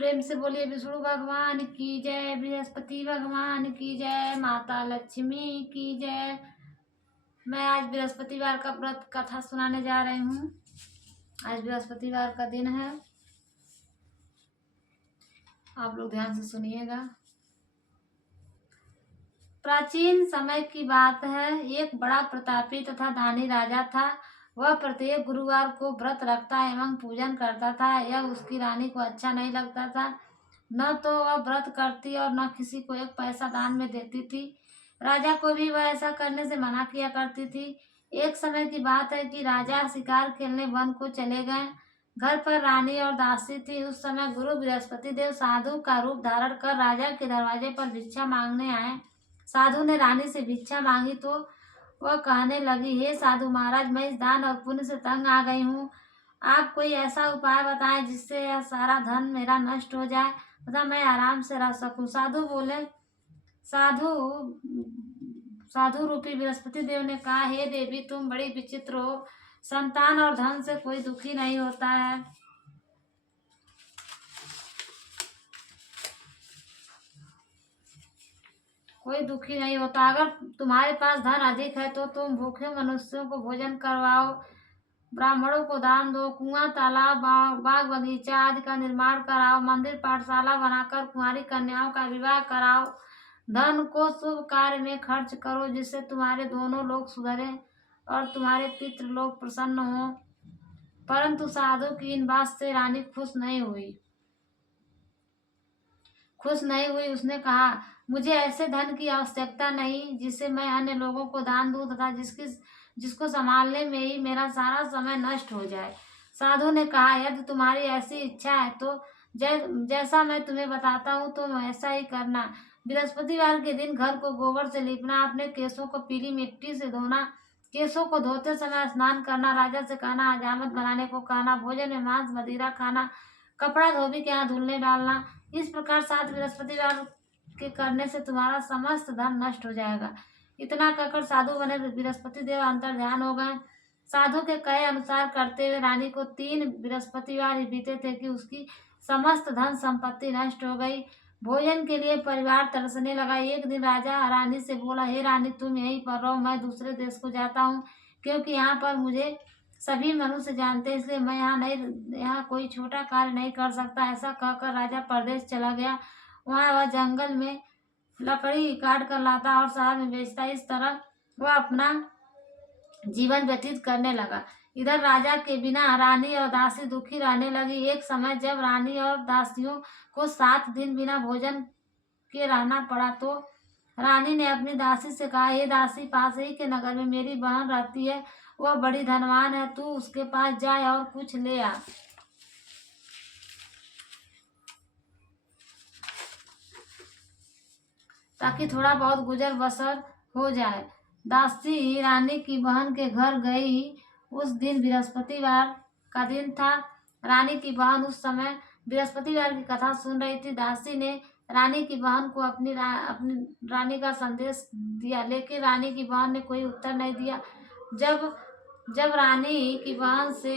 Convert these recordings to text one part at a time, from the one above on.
प्रेम से बोलिए विष्णु भगवान की जय, बृहस्पति भगवान की जय, माता लक्ष्मी की जय। मैं आज बृहस्पतिवार का व्रत कथा सुनाने जा रही हूँ। आज बृहस्पतिवार का दिन है, आप लोग ध्यान से सुनिएगा। प्राचीन समय की बात है, एक बड़ा प्रतापी तथा दानी राजा था। वह प्रत्येक गुरुवार को व्रत रखता एवं पूजन करता था। यह उसकी रानी को अच्छा नहीं लगता था। न तो वह व्रत करती और न किसी को एक पैसा दान में देती थी। राजा को भी वह ऐसा करने से मना किया करती थी। एक समय की बात है कि राजा शिकार खेलने वन को चले गए। घर पर रानी और दासी थी। उस समय गुरु बृहस्पति देव साधु का रूप धारण कर राजा के दरवाजे पर भिक्षा मांगने आए। साधु ने रानी से भिक्षा मांगी तो वह कहने लगी, हे साधु महाराज, मैं इस दान और पुण्य से तंग आ गई हूँ। आप कोई ऐसा उपाय बताएं जिससे यह सारा धन मेरा नष्ट हो जाए तथा मैं आराम से रह सकूं। साधु बोले, साधु रूपी बृहस्पति देव ने कहा, हे देवी, तुम बड़ी विचित्र हो। संतान और धन से कोई दुखी नहीं होता है। कोई दुखी नहीं होता। अगर तुम्हारे पास धन अधिक है तो तुम भूखे मनुष्यों को भोजन करवाओ, ब्राह्मणों को दान दो, कुआं, तालाब, बाग बगीचा आदि का निर्माण कराओ, मंदिर पाठशाला बनाकर कुंवारी कन्याओं का विवाह कराओ। धन को शुभ कार्य में खर्च करो जिससे तुम्हारे दोनों लोग सुधरे और तुम्हारे पितृ लोग प्रसन्न हो। परंतु साधु की इन बात से रानी खुश नहीं हुई। उसने कहा, मुझे ऐसे धन की आवश्यकता नहीं जिसे मैं अन्य लोगों को दान दूं तथा जिसको संभालने में ही मेरा सारा समय नष्ट हो जाए। साधु ने कहा, यदि तुम्हारी ऐसी इच्छा है तो जैसा मैं तुम्हें बताता हूँ तुम ऐसा ही करना। बृहस्पतिवार के दिन घर को गोबर से लीपना, अपने केसों को पीली मिट्टी से धोना, केसों को धोते समय स्नान करना, राजा से कहना हजामत बनाने को कहना, भोजन में मांस मदिरा खाना, कपड़ा धोबी के यहाँ धुलने डालना। इस प्रकार 7 बृहस्पतिवार के करने से तुम्हारा समस्त धन नष्ट हो जाएगा। इतना कहकर साधु बने बृहस्पति देव अंतर ध्यान हो गए। साधु के कहे अनुसार करते हुए रानी को 3 बृहस्पतिवार ही बीते थे कि उसकी समस्त धन संपत्ति नष्ट हो गई। भोजन के लिए परिवार तरसने लगा। एक दिन राजा रानी से बोला, हे रानी, तुम यहीं पर रहो, मैं दूसरे देश को जाता हूँ, क्योंकि यहाँ पर मुझे सभी मनुष्य जानते हैं, इसलिए मैं यहाँ कोई छोटा कार्य नहीं कर सकता। ऐसा कहकर राजा परदेश चला गया। वहाँ वह जंगल में लकड़ी काट कर लाता और शहर में बेचता। इस तरह वह अपना जीवन व्यतीत करने लगा। इधर राजा के बिना रानी और दासी दुखी रहने लगी। एक समय जब रानी और दासियों को 7 दिन बिना भोजन के रहना पड़ा तो रानी ने अपनी दासी से कहा, हे दासी, पास ही के नगर में मेरी बहन रहती है, वह बड़ी धनवान है, तू उसके पास जाए और कुछ ले आ, ताकि थोड़ा बहुत गुजर बसर हो जाए। दासी रानी की बहन के घर गई। उस दिन बृहस्पतिवार का दिन था। रानी की बहन उस समय बृहस्पतिवार की कथा सुन रही थी। दासी ने रानी की बहन को अपनी रानी का संदेश दिया, लेकिन रानी की बहन ने कोई उत्तर नहीं दिया। जब रानी की बहन से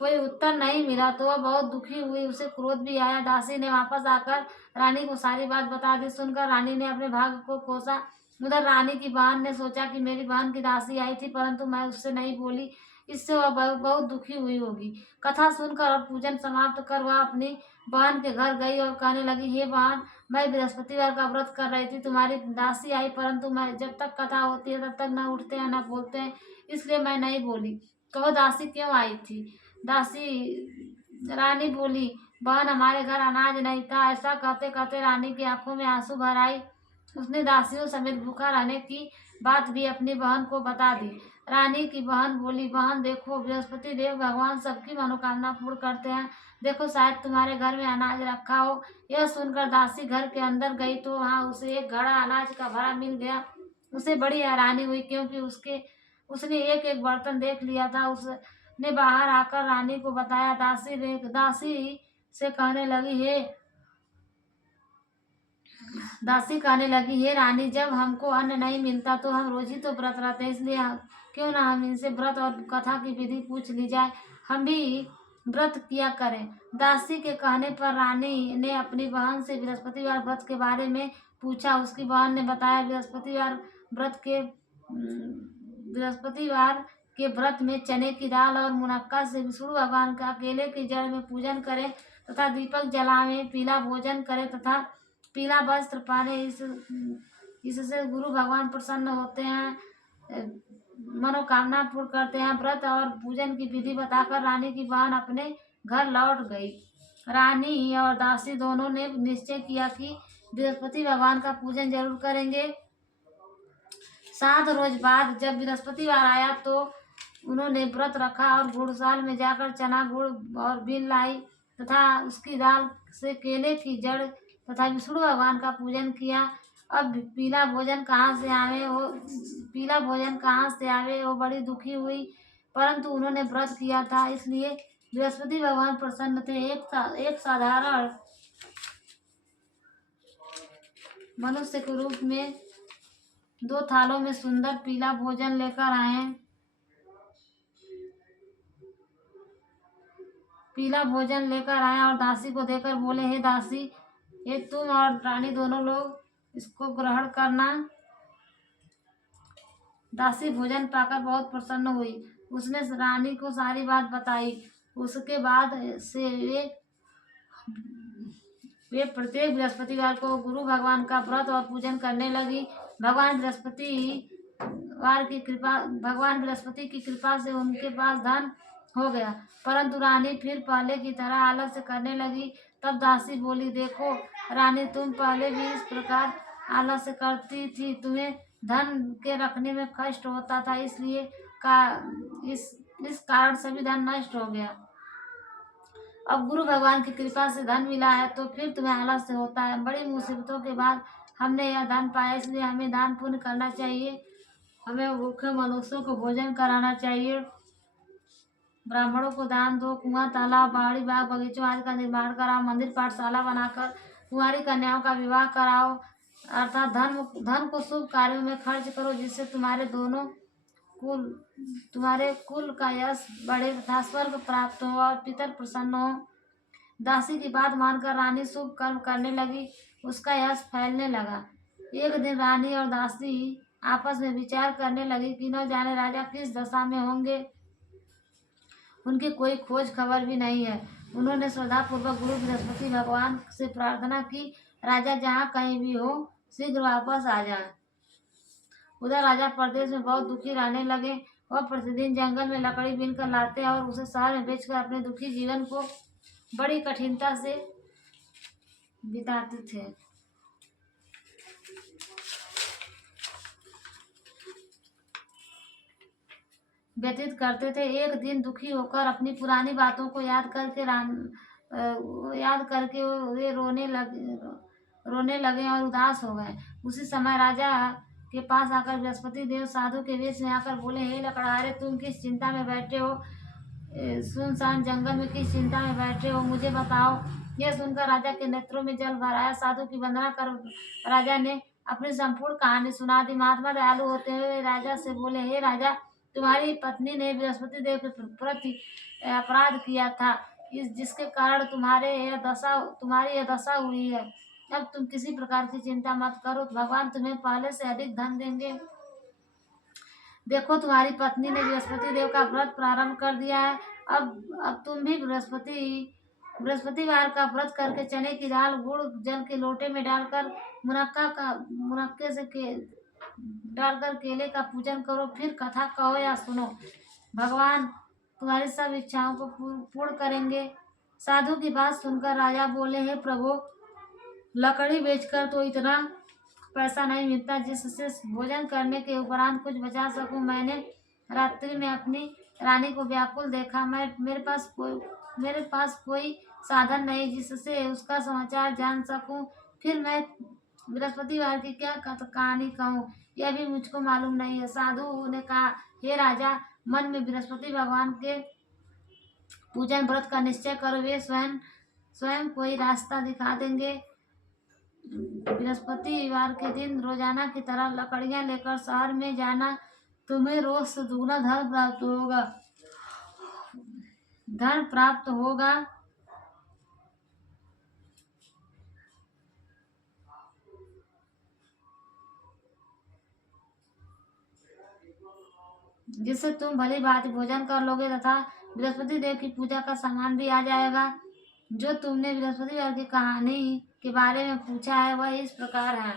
कोई उत्तर नहीं मिला तो वह बहुत दुखी हुई, उसे क्रोध भी आया। दासी ने वापस आकर रानी को सारी बात बता दी। सुनकर रानी ने अपने भाग्य को कोसा। उधर रानी की बहन ने सोचा कि मेरी बहन की दासी आई थी, परंतु मैं उससे नहीं बोली, इससे वह बहुत दुखी हुई होगी। कथा सुनकर और पूजन समाप्त कर वह अपनी बहन के घर गई और कहने लगी, हे बहन, मैं बृहस्पतिवार का व्रत कर रही थी, तुम्हारी दासी आई, परंतु मैं जब तक कथा होती है तब तक न उठते हैं न बोलते हैं, इसलिए मैं नहीं बोली। कहो दासी क्यों आई थी? रानी बोली, बहन, हमारे घर अनाज नहीं था। ऐसा कहते कहते रानी की आंखों में आंसू भर आई। उसने दासियों समेत भूखा रहने की बात भी अपनी बहन को बता दी। रानी की बहन बोली, बहन देखो, बृहस्पति देव भगवान सबकी मनोकामना पूर्ण करते हैं, देखो शायद तुम्हारे घर में अनाज रखा हो। यह सुनकर दासी घर के अंदर गई तो वहाँ उसे एक घड़ा अनाज का भरा मिल गया। उसे बड़ी हैरानी हुई, क्योंकि उसने एक एक बर्तन देख लिया था। उसने बाहर आकर रानी को बताया। दासी कहने लगी, हे रानी, जब हमको अन्न नहीं मिलता तो हम रोज ही तो व्रत रहते हैं, इसलिए क्यों ना हम इनसे व्रत और कथा की विधि पूछ ली जाए। हम भी व्रत किया करें। दासी के कहने पर रानी ने अपनी बहन से बृहस्पतिवार व्रत के बारे में पूछा। उसकी बहन ने बताया बृहस्पतिवार के व्रत में चने की दाल और मुनक्का से विष्णु भगवान का केले की जड़ में पूजन करें तथा दीपक जलाएं, पीला भोजन करें तथा पीला वस्त्र पहने। इससे गुरु भगवान प्रसन्न होते हैं, मनोकामना पूर्ण करते हैं। व्रत और पूजन की विधि बताकर रानी की बहन अपने घर लौट गई। रानी और दासी दोनों ने निश्चय किया कि बृहस्पति भगवान का पूजन जरूर करेंगे। 7 रोज बाद जब बृहस्पतिवार आया तो उन्होंने व्रत रखा और गुड़साल में जाकर चना गुड़ और बीन लाई तथा उसकी दाल से केले की जड़ तथा विष्णु भगवान का पूजन किया। अब पीला भोजन कहाँ से आवे वो बड़ी दुखी हुई, परंतु उन्होंने व्रत किया था इसलिए बृहस्पति भगवान प्रसन्न थे। एक साधारण मनुष्य के रूप में 2 थालों में सुंदर पीला भोजन लेकर आए। और दासी को देकर बोले, हे दासी, ये तुम और रानी दोनों लोग इसको ग्रहण करना। दासी भोजन पाकर बहुत प्रसन्न हुई। उसने रानी को सारी बात बताई। उसके बाद से वे प्रत्येक बृहस्पतिवार को गुरु भगवान का व्रत और पूजन करने लगी। भगवान बृहस्पति की कृपा से उनके पास धन हो गया, परंतु रानी फिर पहले की तरह आलस्य करने लगी। तब दासी बोली, देखो रानी, तुम पहले भी इस प्रकार आलस्य करती थी, तुम्हें धन के रखने में कष्ट होता था, इसलिए इस कारण सभी धन नष्ट हो गया। अब गुरु भगवान की कृपा से धन मिला है तो फिर तुम्हें आलस्य होता है। बड़ी मुसीबतों के बाद हमने यह धन पाया, इसलिए हमें दान पुण्य करना चाहिए। हमें भूखे मनुष्यों को भोजन कराना चाहिए, ब्राह्मणों को दान दो, कुआं, तालाब, पहाड़ी, बाग, बगीचों आदि का निर्माण कराओ, मंदिर पाठशाला बनाकर कुंवारी कन्याओं का विवाह कराओ, अर्थात धन को शुभ कार्यों में खर्च करो, जिससे तुम्हारे कुल का यश बढ़े तथा स्वर्ग प्राप्त हो और पितर प्रसन्न हो। दासी की बात मानकर रानी शुभ कर्म करने लगी। उसका यश फैलने लगा। एक दिन रानी और दासी आपस में विचार करने लगी कि न जाने राजा किस दशा में होंगे, उनकी कोई खोज खबर भी नहीं है। उन्होंने श्रद्धापूर्वक गुरु बृहस्पति भगवान से प्रार्थना की, राजा जहाँ कहीं भी हो शीघ्र वापस आ जाए। उधर राजा प्रदेश में बहुत दुखी रहने लगे। वह प्रतिदिन जंगल में लकड़ी बीनकर लाते और उसे शहर में बेचकर अपने दुखी जीवन को बड़ी कठिनता से बिताते थे। व्यतीत करते थे। एक दिन दुखी होकर अपनी पुरानी बातों को याद करके वे रोने लगे और उदास हो गए। उसी समय राजा के पास आकर बृहस्पति देव साधु के वेश में आकर बोले, हे लकड़हारे, तुम किस चिंता में बैठे हो? सुनसान जंगल में किस चिंता में बैठे हो, मुझे बताओ। यह सुनकर राजा के नेत्रों में जल भर आया। साधु की वंदना कर राजा ने अपनी संपूर्ण कहानी सुना दी। महात्मा दयालु होते हुए राजा से बोले, हे राजा, तुम्हारी पत्नी ने बृहस्पति देव के प्रति अपराध किया था, जिसके कारण तुम्हारी यह दशा हुई है। अब तुम किसी प्रकार की चिंता मत करो, भगवान तुम्हें पहले से अधिक धन देंगे। देखो, तुम्हारी पत्नी ने बृहस्पति देव का व्रत प्रारंभ कर दिया है। अब तुम भी बृहस्पतिवार का व्रत करके चने की दाल गुड़ जल के लोटे में डालकर डालकर केले का पूजन करो, फिर कथा कहो या सुनो। भगवान तुम्हारी सब इच्छाओं को पूर्ण करेंगे। साधु की बात सुनकर राजा बोले, हे प्रभु, लकड़ी बेचकर तो इतना पैसा नहीं मिलता जिससे भोजन करने के उपरांत कुछ बचा सकूं। मैंने रात्रि में अपनी रानी को व्याकुल देखा। मेरे पास कोई साधन नहीं जिससे उसका समाचार जान सकूं। फिर मैं बृहस्पतिवार की क्या कहानी कहूँ, यह भी मुझको मालूम नहीं है। साधु ने कहा, हे राजा, मन में बृहस्पति भगवान के पूजन व्रत का निश्चय करो, वे स्वयं कोई रास्ता दिखा देंगे। बृहस्पतिवार के दिन रोजाना की तरह लकड़ियां लेकर शहर में जाना, तुम्हें रोज से दुगना धन प्राप्त होगा। धन प्राप्त होगा। जिससे तुम भली भांति भोजन कर लोगे तथा बृहस्पति देव की पूजा का सामान भी आ जाएगा। जो तुमने बृहस्पतिवार की कहानी के बारे में पूछा है वह इस प्रकार है।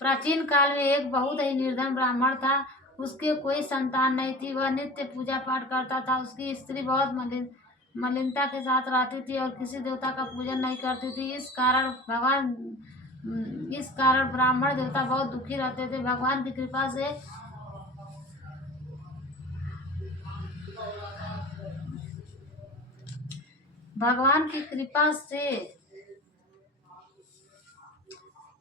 प्राचीन काल में एक बहुत ही निर्धन ब्राह्मण था। उसके कोई संतान नहीं थी। वह नित्य पूजा पाठ करता था। उसकी स्त्री बहुत मलिनता के साथ रहती थी और किसी देवता का पूजन नहीं करती थी। इस कारण ब्राह्मण देवता बहुत दुखी रहते थे। भगवान की कृपा से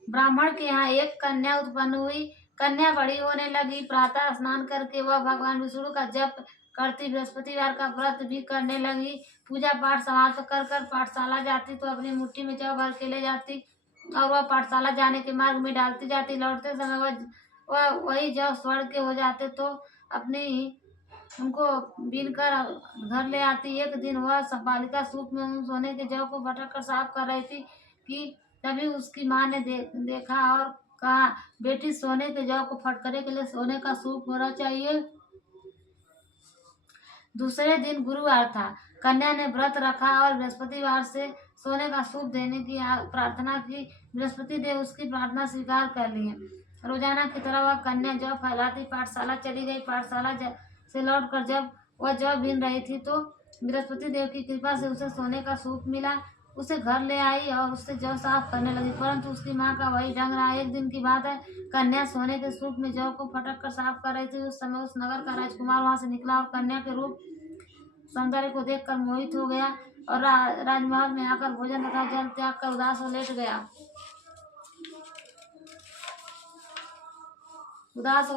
ब्राह्मण के यहाँ एक कन्या उत्पन्न हुई। कन्या बड़ी होने लगी। प्रातः स्नान करके वह भगवान विष्णु का जप करती, बृहस्पतिवार का व्रत भी करने लगी। पूजा पाठ समाप्त कर कर पाठशाला जाती तो अपनी मुट्ठी में जौ भर के ले जाती और वह पाठशाला जाने के मार्ग में डालती जाती। लौटते समय वह वही जौ स्वर्ण के हो जाते तो अपनी उनको बीन कर घर ले आती। एक दिन वह बालिका सूप में उन सोने के जौ को भटक कर साफ कर रही थी कि तभी उसकी माँ ने देखा और कहा, बेटी सोने के जौ को फटकने के लिए सोने का सूप होना चाहिए। दूसरे दिन गुरुवार था। कन्या ने व्रत रखा और बृहस्पतिवार से सोने का सूप देने की प्रार्थना की। बृहस्पति देव उसकी प्रार्थना स्वीकार कर लिए। रोजाना की तरह वह कन्या जौ फैलाती पाठशाला चली गई। पाठशाला से लौटकर जब वह जौ बीन रही थी तो बृहस्पति देव की कृपा से उसे सोने का सूप मिला। उसे घर ले आई और उससे जौ साफ करने लगी, परंतु उसकी माँ का वही ढंग रहा। एक दिन की बात है, कन्या सोने के सूप में जौ को फटक कर साफ कर रही थी। उस समय उस नगर का राजकुमार वहां से निकला और कन्या के रूप सौंदर्य को देखकर मोहित हो गया और राजमहल में आकर भोजन तथा जल त्याग कर उदास हो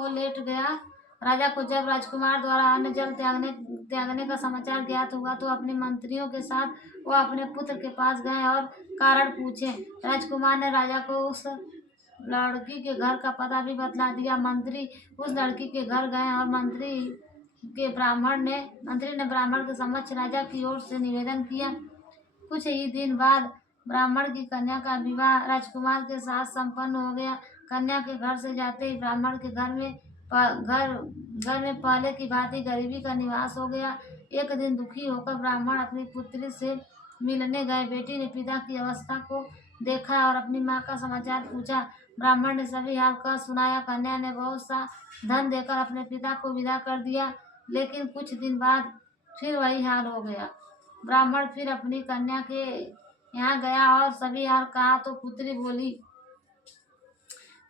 लेट गया। राजा को जब राजकुमार द्वारा अन्न जल त्यागने का समाचार ज्ञात हुआ तो अपने मंत्रियों के साथ वह अपने पुत्र के पास गए और कारण पूछे। राजकुमार ने राजा को उस लड़की के घर का पता भी बतला दिया। मंत्री उस लड़की के घर गए और मंत्री ने ब्राह्मण के समक्ष राजा की ओर से निवेदन किया। कुछ ही दिन बाद ब्राह्मण की कन्या का विवाह राजकुमार के साथ संपन्न हो गया। कन्या के घर से जाते ही ब्राह्मण के घर में पहले की भांति गरीबी का निवास हो गया। एक दिन दुखी होकर ब्राह्मण अपनी पुत्री से मिलने गए। बेटी ने पिता की अवस्था को देखा और अपनी माँ का समाचार पूछा। ब्राह्मण ने सभी हाल कह सुनाया। कन्या ने बहुत सा धन देकर अपने पिता को विदा कर दिया, लेकिन कुछ दिन बाद फिर वही हाल हो गया। ब्राह्मण फिर अपनी कन्या के यहाँ गया और सभी हाल कहा तो पुत्री बोली,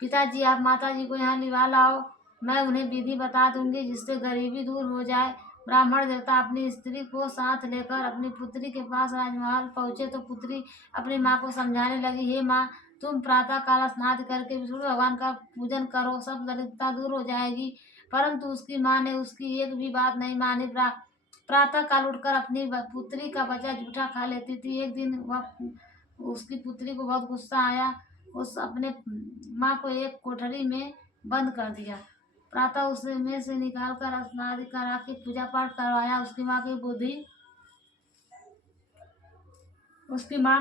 पिताजी आप माताजी को यहाँ लिवा लाओ, मैं उन्हें विधि बता दूंगी जिससे गरीबी दूर हो जाए। ब्राह्मण देवता अपनी स्त्री को साथ लेकर अपनी पुत्री के पास राजमहल पहुंचे तो पुत्री अपनी माँ को समझाने लगी, हे माँ, तुम प्रातः काल स्नान करके विष्णु भगवान का पूजन करो, सब दरिद्रता दूर हो जाएगी। परंतु उसकी माँ ने उसकी एक भी बात नहीं मानी। प्रातः काल उठकर अपनी पुत्री का बच्चा जूठा खा लेती थी। एक दिन उसकी पुत्री को बहुत गुस्सा आया। उस अपने माँ को एक कोठरी में बंद कर दिया। प्रातः उसे में से निकाल कर स्नान करा के पूजा पाठ करवाया। उसकी माँ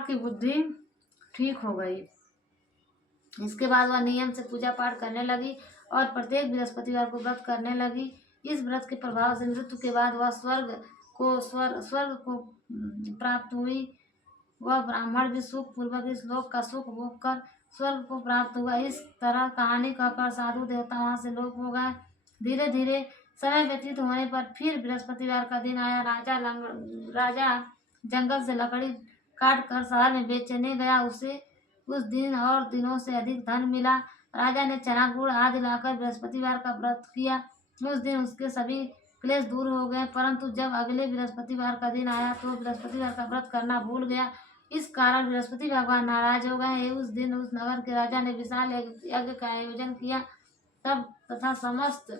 की बुद्धि ठीक हो गई। इसके बाद वह नियम से पूजा पाठ करने लगी और प्रत्येक बृहस्पतिवार को व्रत करने लगी। इस व्रत के प्रभाव से मृत्यु के बाद वह स्वर्ग को प्राप्त हुई। वह ब्राह्मण भी सुख पूर्वक इस लोक का सुख भोग कर स्वर्ग को प्राप्त हुआ। इस तरह कहानी कहकर साधु देवता वहां से लोप हो गए। धीरे धीरे समय व्यतीत होने पर फिर बृहस्पतिवार का दिन आया। राजा जंगल से लकड़ी काट कर शहर में बेचने गया। उसे उस दिन और दिनों से अधिक धन मिला। राजा ने चना गुड़ आदि लाकर बृहस्पतिवार का व्रत किया। उस दिन उसके सभी क्लेश दूर हो गए, परंतु जब अगले बृहस्पतिवार का दिन आया तो बृहस्पतिवार का व्रत करना भूल गया। इस कारण बृहस्पति भगवान नाराज हो गए। उस दिन उस नगर के राजा ने विशाल यज्ञ का आयोजन किया तब तथा समस्त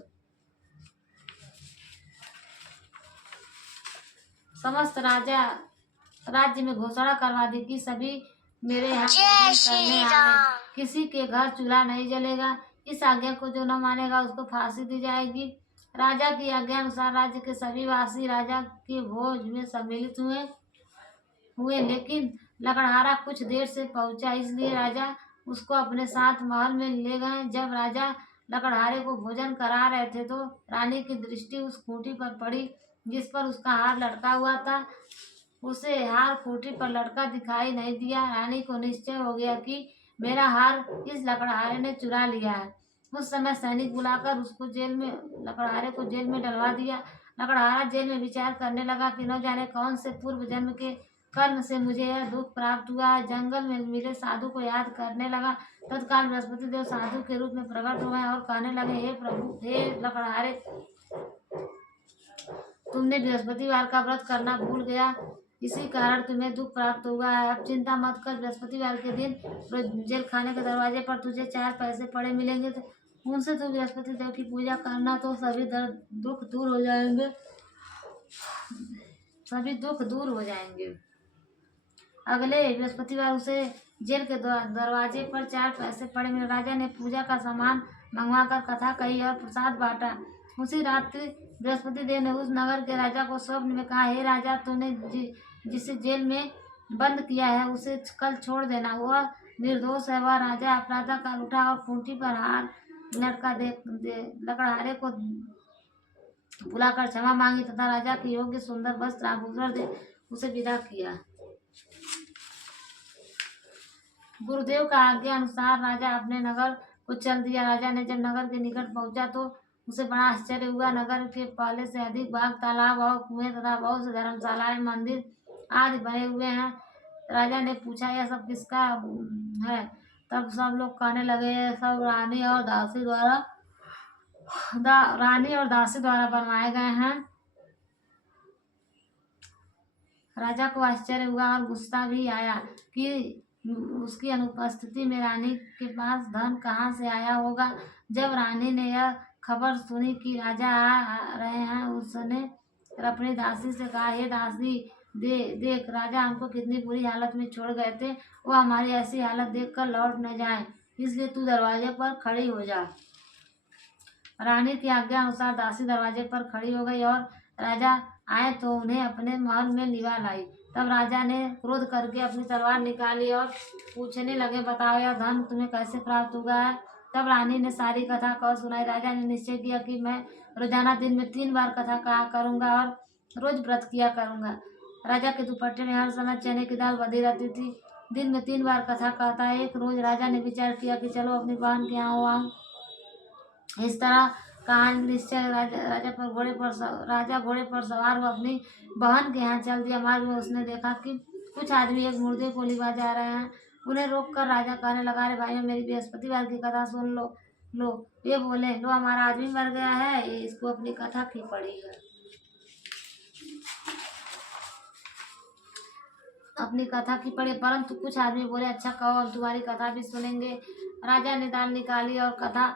राज्य में घोषणा करवा दी कि सभी मेरे यहाँ करने आए। किसी के घर चूल्हा नहीं जलेगा। इस आज्ञा को जो न मानेगा उसको फांसी दी जाएगी। राजा की आज्ञा अनुसार राज्य के सभी वासी राजा के भोज में सम्मिलित हुए लेकिन लकड़हारा कुछ देर से पहुंचा, इसलिए राजा उसको अपने साथ महल में ले गए। जब राजा लकड़हारे को भोजन करा रहे थे तो रानी की दृष्टि उस खूंटी पर पड़ी जिस पर उसका हार लटका हुआ था। उसे हार खूंटी पर लटका दिखाई नहीं दिया। रानी को निश्चय हो गया कि मेरा हार इस लकड़हारे ने चुरा लिया है। उस समय सैनिक बुलाकर उसको लकड़हारे को जेल में डलवा दिया। लकड़हारा जेल में विचार करने लगा कि न जाने कौन से पूर्व जन्म के कर्म से मुझे यह दुख प्राप्त हुआ है। जंगल में मिले साधु को याद करने लगा। तत्काल बृहस्पति देव साधु के रूप में प्रकट हो गए और कहने लगे, हे प्रभु, हे लकड़हारे, तुमने बृहस्पतिवार का व्रत करना भूल गया, इसी कारण तुम्हें दुख प्राप्त हुआ है। अब चिंता मत कर, बृहस्पतिवार के दिन जेल खाने के दरवाजे पर तुझे 4 पैसे पड़े मिलेंगे, तो उनसे तू बृहस्पति देव की पूजा करना, तो सभी दुख दूर हो जाएंगे, सभी दुख दूर हो जाएंगे। अगले बृहस्पतिवार उसे जेल के दरवाजे पर 4 पैसे पड़े मिले। राजा ने पूजा का सामान मंगवाकर कथा कही और प्रसाद बांटा। उसी रात्रि बृहस्पति देव ने उस नगर के राजा को स्वप्न में कहा, हे राजा, तूने जिसे जेल में बंद किया है उसे कल छोड़ देना, वह निर्दोष है। वह राजा प्रातः काल उठा और खूंटी पर हार लटका लकड़हारे को बुलाकर क्षमा मांगी तथा राजा के योग्य सुंदर वस्त्र आभूषण दे उसे विदा किया। गुरुदेव का आज्ञा अनुसार राजा अपने नगर को चल दिया। राजा ने जब नगर के निकट पहुंचा तो उसे बड़ा आश्चर्य हुआ। नगर के पहले से अधिक बाग, तालाब और कुएं तथा बहुत से धर्मशालाएं, मंदिर आदि बने हुए हैं। राजा ने पूछा, यह सब किसका है? तब सब लोग कहने लगे, सब रानी और दासी द्वारा बनवाए गए हैं। राजा को आश्चर्य हुआ और गुस्सा भी आया कि उसकी अनुपस्थिति में रानी के पास धन कहाँ से आया होगा। जब रानी ने यह खबर सुनी कि राजा आ रहे हैं, उसने अपनी दासी से कहा, हे दासी, देख, राजा हमको कितनी बुरी हालत में छोड़ गए थे, वो हमारी ऐसी हालत देखकर लौट न जाए, इसलिए तू दरवाजे पर खड़ी हो जा। रानी की आज्ञा अनुसार दासी दरवाजे पर खड़ी हो गई और राजा आए तो उन्हें अपने महल में लिवा लाई। तब राजा ने क्रोध करके अपनी तलवार निकाली और पूछने लगे, बताओ, यह धन तुम्हें कैसे प्राप्त हुआ है? तब रानी ने सारी कथा कह सुनाई। राजा ने निश्चय किया कि मैं रोजाना दिन में 3 बार कथा कहा करूंगा और रोज व्रत किया करूंगा। राजा के दुपट्टे में हर समय चने की दाल बंधी रहती थी। दिन में 3 बार कथा कहता है। एक रोज राजा ने विचार किया कि चलो अपनी बहन के यहाँ आऊँ। इस तरह कहानी निश्चय राजा घोड़े पर सवार हुआ अपनी बहन के यहाँ चल दिया। मार्ग में उसने देखा कि कुछ आदमी एक मुर्दे को लिवा जा रहे हैं। उन्हें रोककर राजा कहने लगा, अरे भाइयों, मेरी बृहस्पतिवार की कथा सुन लो। ये बोले, लो, हमारा आदमी मर गया है, ये इसको अपनी कथा की पड़ी है, अपनी कथा की पड़ी। परंतु कुछ आदमी बोले, अच्छा कहो, हम तुम्हारी कथा भी सुनेंगे। राजा ने दाल निकाली और कथा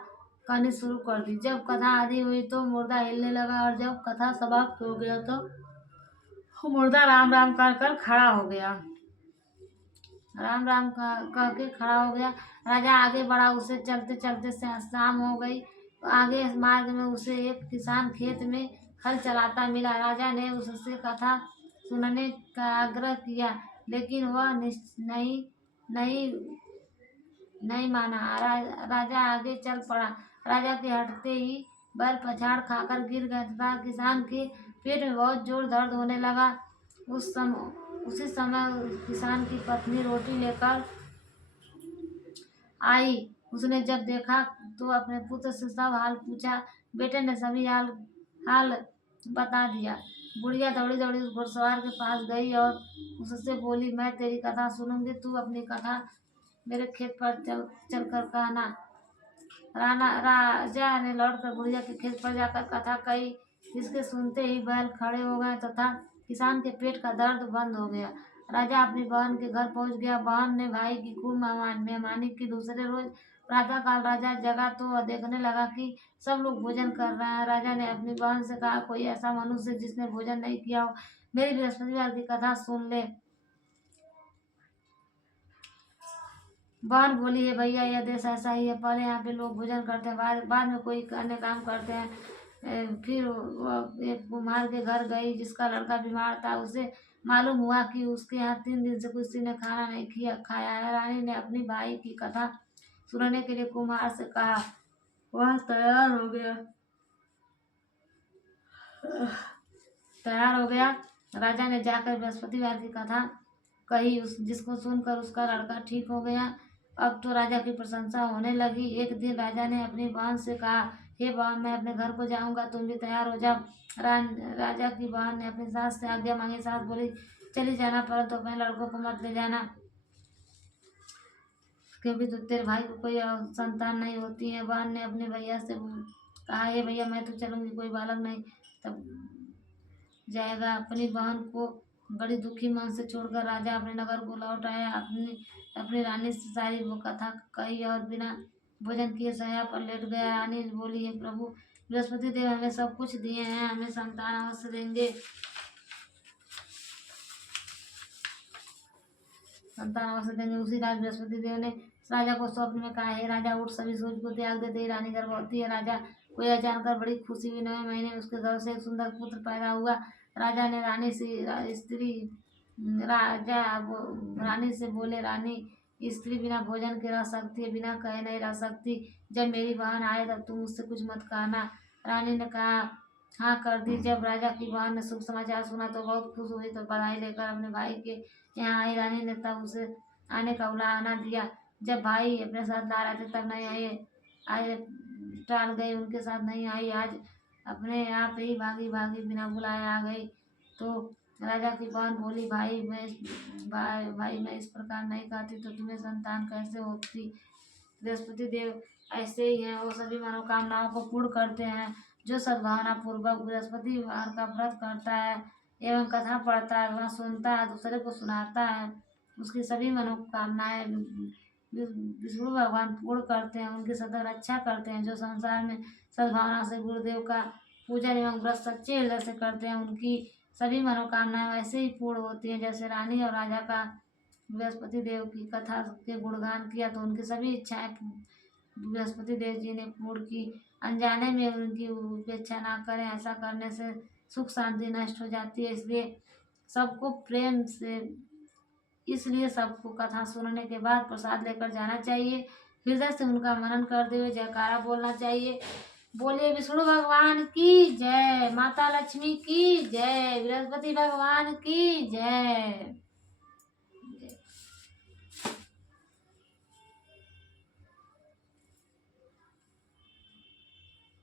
कहनी शुरू कर दी। जब कथा आधी हुई तो मुर्दा हिलने लगा और जब कथा समाप्त हो गया तो मुर्दा राम राम कर खड़ा हो गया। राम राम कह के खड़ा हो गया। राजा आगे बढ़ा। उसे चलते चलते शाम हो गई। आगे मार्ग में उसे एक किसान खेत में हल चलाता मिला। राजा ने उससे कथा सुनने का आग्रह किया, लेकिन वह नहीं माना। राजा आगे चल पड़ा। राजा के हटते ही बैल पछाड़ खाकर गिर गया तथा किसान के पेट में बहुत जोर दर्द होने लगा। उसी समय किसान की पत्नी रोटी लेकर आई। उसने जब देखा तो अपने पुत्र से सब हाल पूछा। बेटे ने सभी हाल बता दिया। बुढ़िया दौड़ी दौड़ी उस घुड़सवार के पास गई और उससे बोली, मैं तेरी कथा सुनूंगी, तू अपनी कथा मेरे खेत पर चल कर कहना। राजा ने लौटकर बुढ़िया के खेत पर जाकर कथा कही। इसके सुनते ही बैल खड़े हो गए तथा किसान के पेट का दर्द बंद हो गया। राजा अपनी बहन के घर पहुंच गया। बहन ने भाई की खूब मेहमानी की। दूसरे रोज प्रातः काल राजा जगा तो देखने लगा कि सब लोग भोजन कर रहे हैं। राजा ने अपनी बहन से कहा, कोई ऐसा मनुष्य जिसने भोजन नहीं किया हो, मेरी बृहस्पतिवार की कथा सुन ले। बहन बोली, है भैया, यह देश ऐसा ही है, पहले यहाँ पे लोग भोजन करते हैं, बाद में कोई अन्य काम करते हैं। फिर वो एक कुम्हार के घर गई जिसका लड़का बीमार था। उसे मालूम हुआ कि उसके यहाँ 3 दिन से किसी ने खाना नहीं खाया है। रानी ने अपनी भाई की कथा सुनने के लिए कुम्हार से कहा। वह तैयार हो गया। राजा ने जाकर बृहस्पतिवार की कथा कही, जिसको सुनकर उसका लड़का ठीक हो गया। अब तो राजा की प्रशंसा होने लगी। एक दिन राजा ने अपनी बहन से कहा, हे बहन, मैं अपने घर को जाऊंगा, तुम भी तैयार हो जाओ। राजा की बहन ने अपनी सास से आज्ञा मांगी। सास बोली, चली जाना, परंतु अपने लड़कों को मत ले जाना, क्योंकि तो तेरे भाई को कोई संतान नहीं होती है। बहन ने अपने भैया से कहा, हे भैया, मैं तो चलूंगी, कोई बालक नहीं तब जाएगा। अपनी बहन को बड़ी दुखी मन से छोड़कर राजा अपने नगर को लौट आया। अपनी रानी से सारी वो कथा कही और बिना भोजन किए शैया पर लेट गया। रानी बोली, हे प्रभु, बृहस्पति देव हमें सब कुछ दिए हैं, हमें संतान अवश्य देंगे, संतान अवश्य देंगे। उसी रात बृहस्पति देव ने राजा को स्वप्न में कहा, हे राजा, उठ, सभी सोच को त्याग दे, तेरी रानी गर्भवती है। राजा को यह जानकर बड़ी खुशी हुई। 9वें महीने में उसके गर्भ से एक सुंदर पुत्र पैदा हुआ। राजा ने रानी से रानी से बोले, रानी, स्त्री बिना भोजन के रह सकती है, बिना कहे नहीं रह सकती। जब मेरी बहन आए तब तुम उससे कुछ मत कहना। रानी ने कहा, हाँ कर दी। जब राजा की बहन ने शुभ समाचार सुना तो बहुत खुश हुई, तो बधाई लेकर अपने भाई के यहाँ आई। रानी ने तब उसे आने का बुलाना दिया। जब भाई अपने साथ ला रहे थे तब नहीं आए टाल गई, उनके साथ नहीं आई। आज अपने आप ही भागी भागी बिना बुलाए आ गई। तो राजा की बहन बोली, भाई मैं इस प्रकार नहीं कहती तो तुम्हें संतान कैसे होती। बृहस्पति देव ऐसे ही हैं, वो सभी मनोकामनाओं को पूर्ण करते हैं। जो सद्भावना पूर्वक बृहस्पतिवार का व्रत करता है एवं कथा पढ़ता है, वह सुनता है, दूसरे को सुनाता है, उसकी सभी मनोकामनाएं विष्णु भगवान पूर्ण करते हैं, उनकी सदा रक्षा करते हैं। जो संसार में सद्भावना से गुरुदेव का पूजन एवं व्रत सच्चे हृदय से करते हैं, उनकी सभी मनोकामनाएं वैसे ही पूर्ण होती हैं। जैसे रानी और राजा का बृहस्पति देव की कथा के गुणगान किया तो उनकी सभी इच्छाएं बृहस्पति देव जी ने पूर्ण की। अनजाने में उनकी उपेक्षा ना करें, ऐसा करने से सुख शांति नष्ट हो जाती है। इसलिए सबको कथा सुनने के बाद प्रसाद लेकर जाना चाहिए। हृदय से उनका मनन करते हुए जयकारा बोलना चाहिए। बोलिए विष्णु भगवान की जय, माता लक्ष्मी की जय, बृहस्पति भगवान की जय।